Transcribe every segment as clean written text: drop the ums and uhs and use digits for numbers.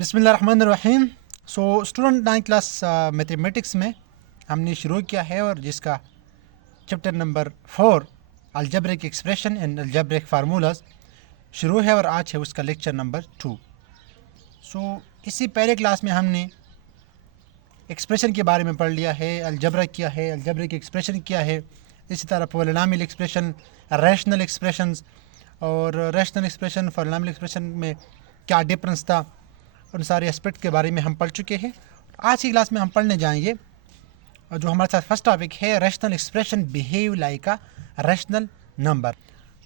बिस्मिल्लाहिर्रहमानिर्रहीम। Student 9 class mathematics में हमने शुरू किया है और जिसका chapter number 4 algebraic expression and algebraic formulas शुरू है और आज है उसका लेक्चर नंबर 2। इसी पहले क्लास में हमने एक्सप्रेशन के बारे में पढ़ लिया है, अलजेब्रा किया है, अलजेब्रिक एक्सप्रेशन किया है, इसी तरह पॉलिनॉमियल एक्सप्रेशन, रैशनल एक्सप्रेशंस और रैशनल एक्सप्रेशन पॉलिनॉमियल एक्सप्रेशन में क्या डिफरेंस था, उन सारे एस्पेक्ट के बारे में हम पढ़ चुके हैं। आज की क्लास में हम पढ़ने जाएंगे और जो हमारे साथ फर्स्ट टॉपिक है rational expression behave like a rational number.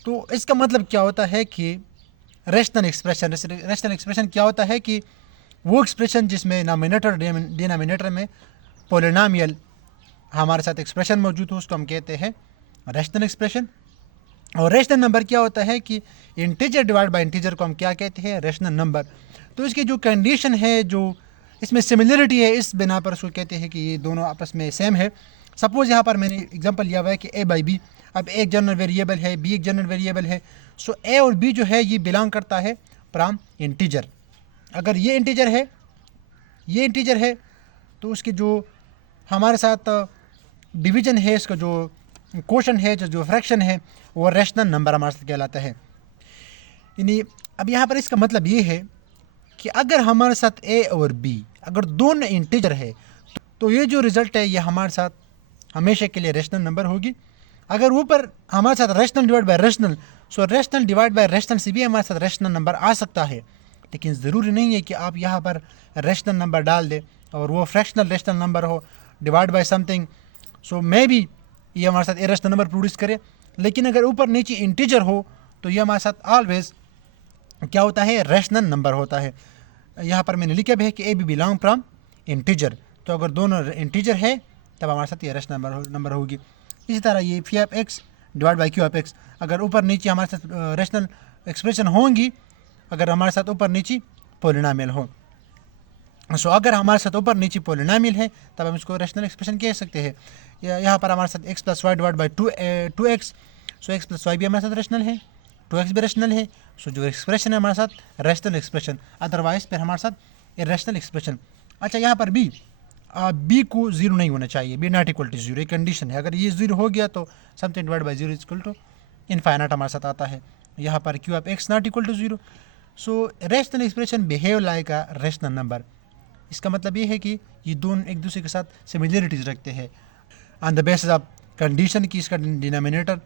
तो इसका मतलब क्या होता है कि रैशनल एक्सप्रेशन क्या होता है कि वो एक्सप्रेशन जिसमें नॉमिनेटर डिनोमिनेटर में पॉलिनॉमियल हमारे साथ एक्सप्रेशन मौजूद हो उसको हम कहते हैं रैशनल एक्सप्रेशन। और रैशनल नंबर क्या होता है कि इंटीजर डिवाइड बाय इंटीजर को हम क्या कहते हैं, रैशनल नंबर। तो इसकी जो कंडीशन है, जो इसमें सिमिलरिटी है, इस बिना पर उसको कहते हैं कि ये दोनों आपस में सेम है। सपोज़ यहाँ पर मैंने एग्जांपल लिया हुआ है कि ए बाई बी, अब एक जनरल वेरिएबल है, बी एक जनरल वेरिएबल है। सो ए और बी जो है ये बिलोंग करता है फ्रॉम इंटीजर। अगर ये इंटीजर है, ये इंटीजर है, तो उसकी जो हमारे साथ डिवीजन है, इसका जो क्वोशंट है, जो फ्रैक्शन है, वो रैशनल नंबर हमारे साथ कहलाता है। यानी अब यहाँ पर इसका मतलब ये है कि अगर हमारे साथ ए और बी अगर दोनों इंटीजर है तो ये जो रिज़ल्ट है ये हमारे साथ हमेशा के लिए रैशनल नंबर होगी। अगर ऊपर हमारे साथ rational divide by rational, so rational divide by rational से भी हमारे साथ रैशनल नंबर आ सकता है, लेकिन ज़रूरी नहीं है कि आप यहाँ पर रैशनल नंबर डाल दें और वो फ्रैक्शनल रैशनल नंबर हो divide by something. So may be ये हमारे साथ इरेशनल नंबर प्रोड्यूस करे, लेकिन अगर ऊपर नीचे इंटीजर हो तो ये हमारे साथ ऑलवेज क्या होता है, रैशनल नंबर होता है। यहाँ पर मैंने लिखा भी है कि A B belong from integer, तो अगर दोनों इंटीजर है तब हमारे साथ ये रैशनल नंबर होगी। इसी तरह ये phi of x divide by q of x, अगर ऊपर नीचे हमारे साथ रैशनल एक्सप्रेशन होंगी अगर हमारे साथ ऊपर नीचे पॉलिनॉमियल हो। सो अगर हमारे साथ ऊपर नीचे पॉलिनॉमियल है तब हम इसको रैशनल एक्सप्रेशन कह सकते हैं। यहाँ पर हमारे साथ X plus Y divide by two X, so x plus Y भी हमारे साथ रैशनल है, 2x भी रैशनल है। सो जो एक्सप्रेशन है हमारे साथ रैशनल एक्सप्रेशन, अदरवाइज फिर हमारे साथ इरेशनल एक्सप्रेशन। अच्छा, यहाँ पर बी को जीरो नहीं होना चाहिए, B not equal to zero, एक कंडीशन है। अगर ये जीरो हो गया तो something divide by zero is equal to infinite हमारे साथ आता है। यहाँ पर Q of X not equal to zero. So rational expression behave like a rational number. इसका मतलब ये है कि ये दोनों एक दूसरे के साथ सिमिलरिटीज़ रखते हैं on the basis of condition कि इसका डिनोमिनेटर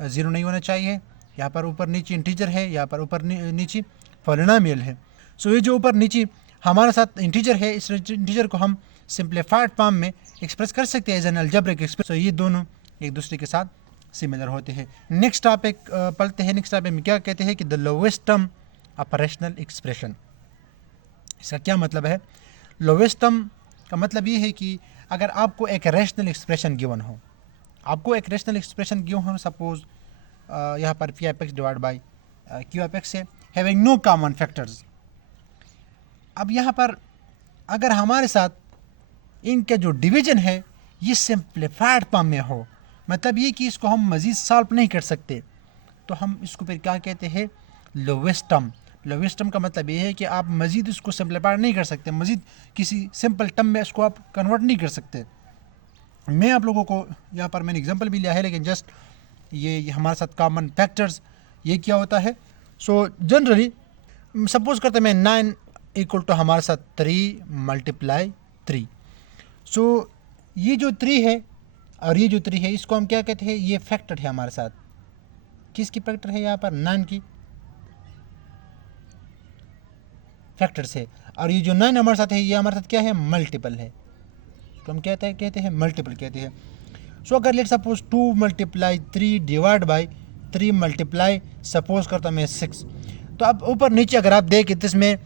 ज़ीरो नहीं होना चाहिए, यहाँ पर ऊपर नीचे इंटीजर है, यहाँ पर ऊपर नीचे पॉलिनॉमियल है। सो ये जो ऊपर नीचे हमारे साथ इंटीजर है, इस इंटीजर को हम सिंप्लीफाइड फॉर्म में एक्सप्रेस कर सकते हैं एज एन अलजेब्रिक एक्सप्रेस। तो ये दोनों एक दूसरे के साथ सिमिलर होते हैं। नेक्स्ट टॉपिक पढ़ते हैं। नेक्स्ट टॉपिक में क्या कहते हैं कि the lowest term of rational expression. इसका क्या मतलब है? लोवेस्ट टर्म का मतलब ये है कि अगर आपको एक रैशनल एक्सप्रेशन गिवन हो, आपको एक रैशनल एक्सप्रेशन गिवन हो, सपोज यहाँ पर P of x divide by q of x है, हैविंग नो कॉमन फैक्टर्स। अब यहाँ पर अगर हमारे साथ इनका जो डिवीजन है ये सिंप्लीफाइड फॉर्म में हो, मतलब ये कि इसको हम मज़ीद सॉल्व नहीं कर सकते, तो हम इसको फिर क्या कहते हैं, लोवेस्ट टर्म। लोवेस्ट टर्म का मतलब ये है कि आप मज़ीद इसको सिंप्लीफाई नहीं कर सकते, मज़ीद किसी सिंपल टर्म में इसको आप कन्वर्ट नहीं कर सकते। मैं आप लोगों को यहाँ पर मैंने एग्जांपल भी लिया है, लेकिन जस्ट ये हमारे साथ कॉमन फैक्टर्स ये क्या होता है। सो जनरली सपोज करते हैं मैं 9 इक्वल टू हमारे साथ 3 मल्टीप्लाई 3। सो ये जो 3 है और ये जो 3 है इसको हम क्या कहते हैं, ये फैक्टर है हमारे साथ। किसकी फैक्टर है? यहाँ पर 9 की फैक्टर से। और ये जो 9 हमारे साथ है ये हमारे साथ क्या है, मल्टीपल है, तो हम कहते हैं मल्टीपल कहते हैं। सो अगर let suppose 2 multiply 3 divide by 3 multiply suppose करता मैं 6, तो अब ऊपर नीचे अगर आप देखें तो इसमें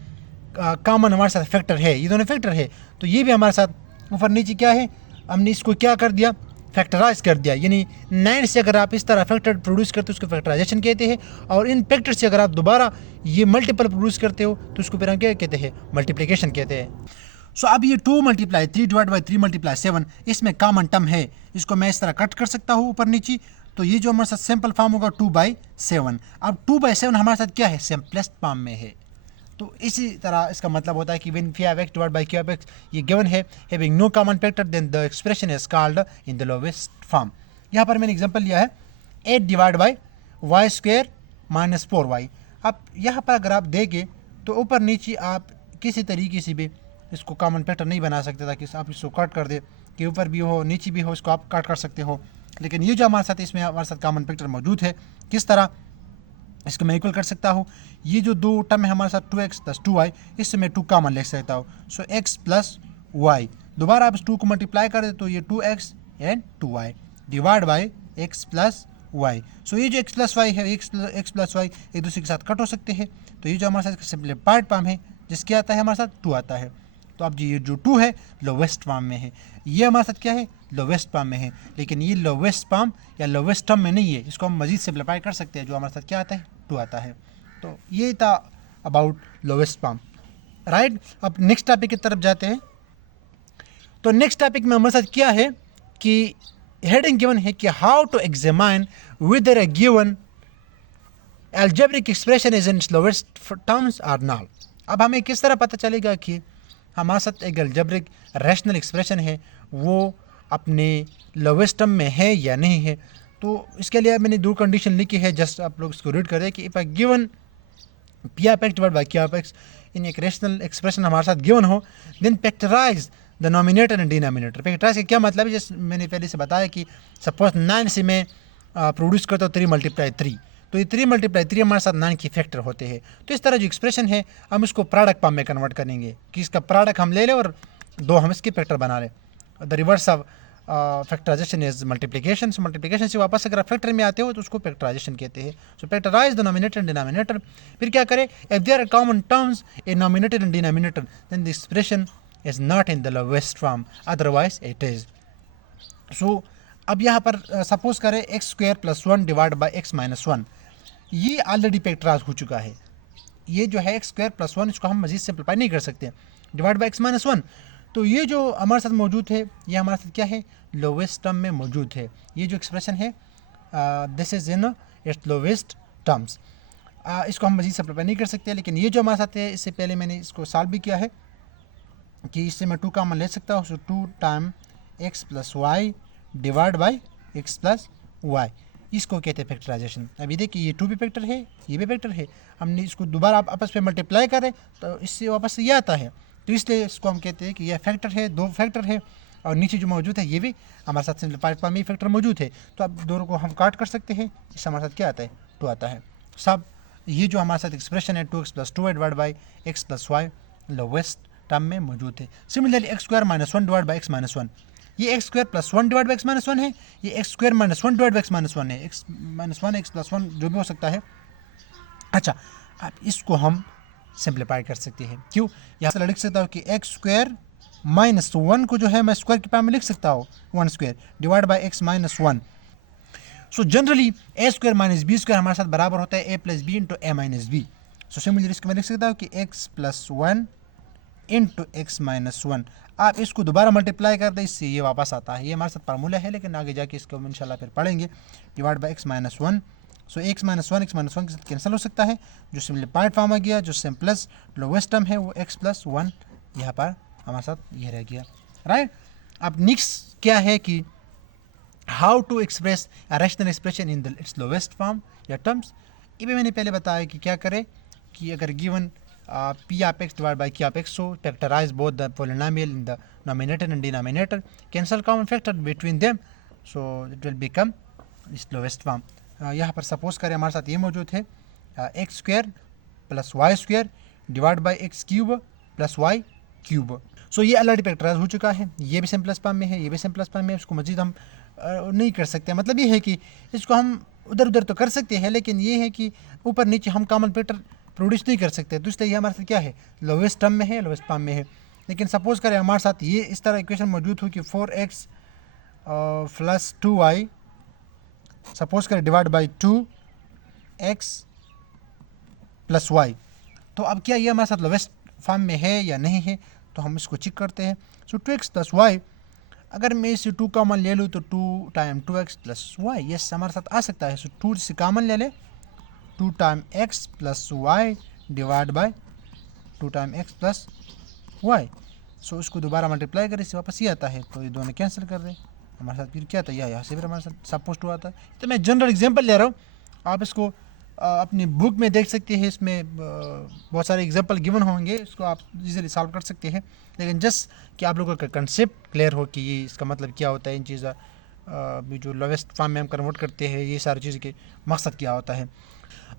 कॉमन हमारे साथ फैक्टर है, ये दोनों फैक्टर है, तो ये भी हमारे साथ ऊपर नीचे क्या है, हमने इसको क्या कर दिया, फैक्टराइज कर दिया। यानी 9 से अगर आप इस तरह फैक्टर प्रोड्यूस करते हो उसको फैक्टराइजेशन कहते हैं, और इन फैक्टर से अगर आप दोबारा ये मल्टीपल प्रोड्यूस करते हो तो उसको फिर हम क्या कहते हैं, मल्टीप्लिकेशन कहते हैं। सो अब ये 2 मल्टीप्लाई 3 डिवाइड बाई 3 मल्टीप्लाई 7, इसमें कॉमन टर्म है, इसको मैं इस तरह कट कर सकता हूँ ऊपर नीचे, तो ये जो हमारे साथ सिंपल फॉर्म होगा 2/7। अब 2/7 हमारे साथ क्या है, सिंपलेस्ट फॉर्म में है, तो इसी तरह इसका मतलब होता है कि when phi of x divided by q of x ये गिवन है having no common factor then the expression is called in the lowest form. यहाँ पर मैंने एग्जांपल लिया है 8 divide by Y square minus 4y। अब यहाँ पर अगर आप देखें तो ऊपर नीचे आप किसी तरीके से भी इसको कॉमन फैक्टर नहीं बना सकते, ताकि आप इसको कट कर दे कि ऊपर भी हो नीचे भी हो, इसको आप कट कर सकते हो। लेकिन ये जो हमारे साथ इसमें हमारे साथ कॉमन फैक्टर मौजूद है, किस तरह इसको मैं इक्वल कर सकता हूँ। ये जो दो टर्म है हमारे साथ 2x प्लस 2y, इससे मैं 2 कॉमन ले सकता हूँ। सो x प्लस वाई, दोबारा आप इस 2 को मल्टीप्लाई कर दे तो ये 2x and 2y divide by x plus y. So ये जो x प्लस वाई है, x प्लस वाई एक दूसरे के साथ कट हो सकते हैं। तो ये जो हमारे साथ सिंपलीफाइड फॉर्म है जिसके आता है हमारे साथ 2 आता है। तो अब ये जो 2 है लोवेस्ट फॉर्म में है, ये हमारे साथ क्या है लोवेस्ट फॉर्म में है। लेकिन ये लोवेस्ट फॉर्म या लोवेस्ट टर्म में नहीं है, इसको हम मजीद सिंपलीफाई कर सकते हैं, जो हमारे साथ क्या आता है 2 आता है। तो ये था अबाउट लोवेस्ट फॉर्म, राइट। अब नेक्स्ट टॉपिक की तरफ जाते हैं। तो नेक्स्ट टॉपिक में हमारे साथ क्या है कि हेडिंग गिवन है कि how to examine whether a given algebraic expression is in lowest terms or not. अब हमें किस तरह पता चलेगा कि हमारे साथ एक अलजेब्रिक रैशनल एक्सप्रेशन है वो अपने लोवेस्ट टर्म में है या नहीं है। तो इसके लिए मैंने 2 कंडीशन लिखी है, जस्ट आप लोग इसको रीड करें कि if a given p of x divide by q of x in एक रैशनल एक्सप्रेशन हमारे साथ गिवन हो, then factorize the nominator and denominator. Factorize का क्या मतलब है, जैसे मैंने पहले से बताया कि सपोज 9 से मैं प्रोड्यूस करता हूँ 3 मल्टीप्लाई 3, तो ये 3 मल्टीप्लाई 3 हमारे साथ 9 के फैक्टर होते हैं। तो इस तरह जो एक्सप्रेशन है हम इसको प्रोडक्ट फॉर्म में कन्वर्ट करेंगे कि इसका प्रोडक्ट हम ले लें और 2 हम इसके फैक्टर बना लें। The reverse of factorization is multiplication. So multiplication से वापस अगर आप फैक्टर में आते हो तो उसको फैक्टराइजेशन कहते हैं। So factorize the nominator and denominator. फिर क्या करें, if there are common terms in nominator and denominator then the expression is not in the lowest form, otherwise it is. So अब यहाँ पर सपोज करें x square plus 1 divide by x minus 1, ये already factorise हो चुका है। ये जो है एक्स स्क्वायर प्लस 1, इसको हम मजीद सिंपलीफाई नहीं कर सकते, डिवाइड बाई एक्स माइनस 1। तो ये जो हमारे साथ मौजूद है ये हमारे साथ क्या है लोवेस्ट टर्म में मौजूद है। ये जो एक्सप्रेशन है this is in its lowest terms. इसको हम मजीद सिंपलीफाई नहीं कर सकते। लेकिन ये जो हमारे साथ है, इससे पहले मैंने इसको सॉल्व भी किया है कि इससे मैं 2 कॉमन ले सकता हूँ। So 2 time x plus Y divide by x plus Y, इसको कहते हैं फैक्टराइजेशन। अभी देखिए ये 2 भी फैक्टर है, ये भी फैक्टर है, हमने इसको दोबारा आपस में मल्टीप्लाई करें तो इससे वापस ये आता है। तो इसलिए इसको हम कहते हैं कि यह फैक्टर है, 2 फैक्टर है, और नीचे जो मौजूद है ये भी हमारे साथ सिंपलीफाइड फॉर्म में फैक्टर मौजूद है। तो अब दोनों को हम काट कर सकते हैं, इससे हमारे साथ क्या आता है 2 आता है। सब ये जो हमारे साथ एक्सप्रेशन है 2x plus 2y divide by x plus Y lowest term में मौजूद है। Similarly X square minus 1 divide by x minus 1, ये X square plus 1 divide by x minus 1 है, ये X square minus 1 divide by x minus 1 है, x minus 1 x plus 1 जो भी हो सकता है। अच्छा, अब इसको हम सिंप्लीफाई कर सकते हैं। क्यों, यहाँ से लिख सकता हूँ कि एक्स स्क्वायर माइनस 1 को जो है मैं स्क्वायर के फॉर्म में लिख सकता हूँ 1 square divide by x minus 1। So generally A square minus B square हमारे साथ बराबर होता है A plus B into A minus B. So similarly इसको मैं लिख सकता हूँ कि X plus 1 into x minus 1। आप इसको दोबारा मल्टीप्लाई कर दें, इससे ये वापस आता है। ये हमारे साथ फार्मूला है, लेकिन आगे जाके इसको इंशाल्लाह फिर पढ़ेंगे। Divide by x minus 1। So x minus 1 के साथ कैंसिल हो सकता है, जो सिंपलीफाइड फॉर्म आ गया, जो सिंपलेस्ट लोवेस्ट टर्म है वो एक्स प्लस 1 यहाँ पर हमारे साथ ये रह गया, राइट। अब नेक्स्ट क्या है कि how to express a rational expression in the its lowest form या टर्म्स। ये भी मैंने पहले बताया कि क्या करें कि अगर given p of x divided by q of x, so factorize both the polynomial in the numerator and denominator, cancel common factor between them, so it will become its lowest form। यहाँ पर suppose करें हमारे साथ ये मौजूद है x square plus y square divide by x cube plus y cube. So ये already factorise हो चुका है, ये भी सिंपलेस्ट फॉर्म में है, ये भी सिंपलेस्ट फॉर्म में है। इसको मजीद हम नहीं कर सकते। मतलब ये है कि इसको हम उधर उधर तो कर सकते हैं, लेकिन ये है कि ऊपर नीचे हम कॉमन फैक्टर प्रोड्यूस नहीं कर सकते। तो इसलिए ये हमारे साथ क्या है लोवेस्ट टर्म में है, लोवेस्ट फॉर्म में है। लेकिन सपोज करें हमारे साथ ये इस तरह इक्वेशन मौजूद हो कि 4x प्लस 2y सपोज करें divide by 2x plus Y. तो अब क्या ये हमारे साथ लोवेस्ट फॉर्म में है या नहीं है, तो हम इसको चेक करते हैं। सो 2x प्लस वाई, अगर मैं इसे 2 कॉमन ले लूँ तो 2 time 2x plus Y yes हमारे साथ आ सकता है। सो 2 से कॉमन ले लें, 2 time x plus Y divide by 2 time x plus y. So उसको दोबारा मल्टीप्लाई करें, इससे वापस ये आता है, तो ये दोनों कैंसिल कर दें, हमारे साथ फिर क्या आता है, यहाँ से फिर हमारे साथ सपोज टू आता है। तो मैं जनरल एग्जांपल ले रहा हूँ, आप इसको अपनी बुक में देख सकते हैं, इसमें बहुत सारे एग्जांपल गिवन होंगे, इसको आप इजीली सॉल्व कर सकते हैं। लेकिन जस्ट कि आप लोगों का कंसेप्ट क्लियर हो कि ये इसका मतलब क्या होता है, इन चीज़ जो लोवेस्ट फॉर्म में हम कन्वर्ट करते हैं, ये सारी चीज़ के मकसद क्या होता है।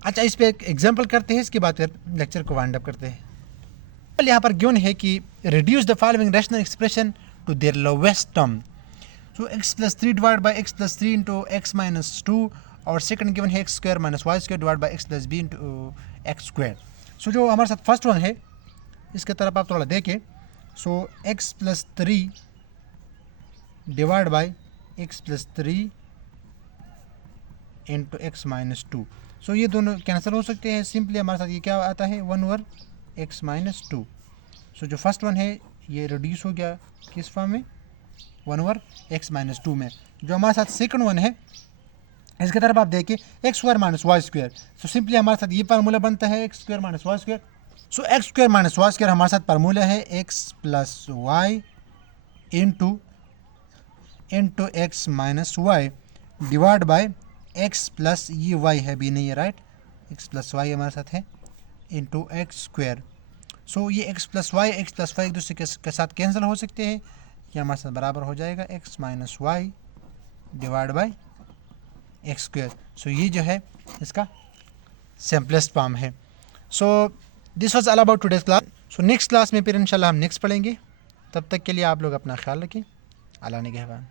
अच्छा, इस पर एक एग्जाम्पल करते हैं, इसके बाद फिर लेक्चर को वाइंड अप करते हैं। यहाँ पर गिवन है कि reduce the following rational expression to their lowest term. So x plus 3 divide by x plus 3 into x minus 2, और सेकंड गिवन है x square minus y square divide by x plus B into x square. So जो हमारे साथ first one है, इसके तरफ आप थोड़ा देखें। So x plus 3 divide by x plus 3 into x minus 2। So ये दोनों कैंसिल हो सकते हैं। सिंपली हमारे साथ ये क्या आता है, 1 ओवर एक्स माइनस 2। सो जो फर्स्ट वन है ये रिड्यूस हो गया किस फॉर्म में, 1 ओवर एक्स माइनस 2 में। जो हमारे साथ सेकंड वन है, इसके तरफ आप देखिए, x square minus y square. So simply हमारे साथ ये फार्मूला बनता है x square minus y square. So x square minus y square हमारे साथ फार्मूला है x plus y into x minus y divide by x plus ये y है, भी नहीं है राइट, एक्स प्लस वाई हमारे साथ है इंटू एक्स स्क्वायर। सो ये एक्स प्लस वाई एक दूसरे के साथ कैंसिल हो सकते हैं, ये हमारे साथ बराबर हो जाएगा x minus y divide by x square. So ये जो है इसका सिंपलेस्ट फॉर्म है। So this was all about today's class. So next class में फिर इंशाल्लाह हम नेक्स्ट पढ़ेंगे। तब तक के लिए आप लोग अपना ख्याल रखें। अल्लाह निगहबान।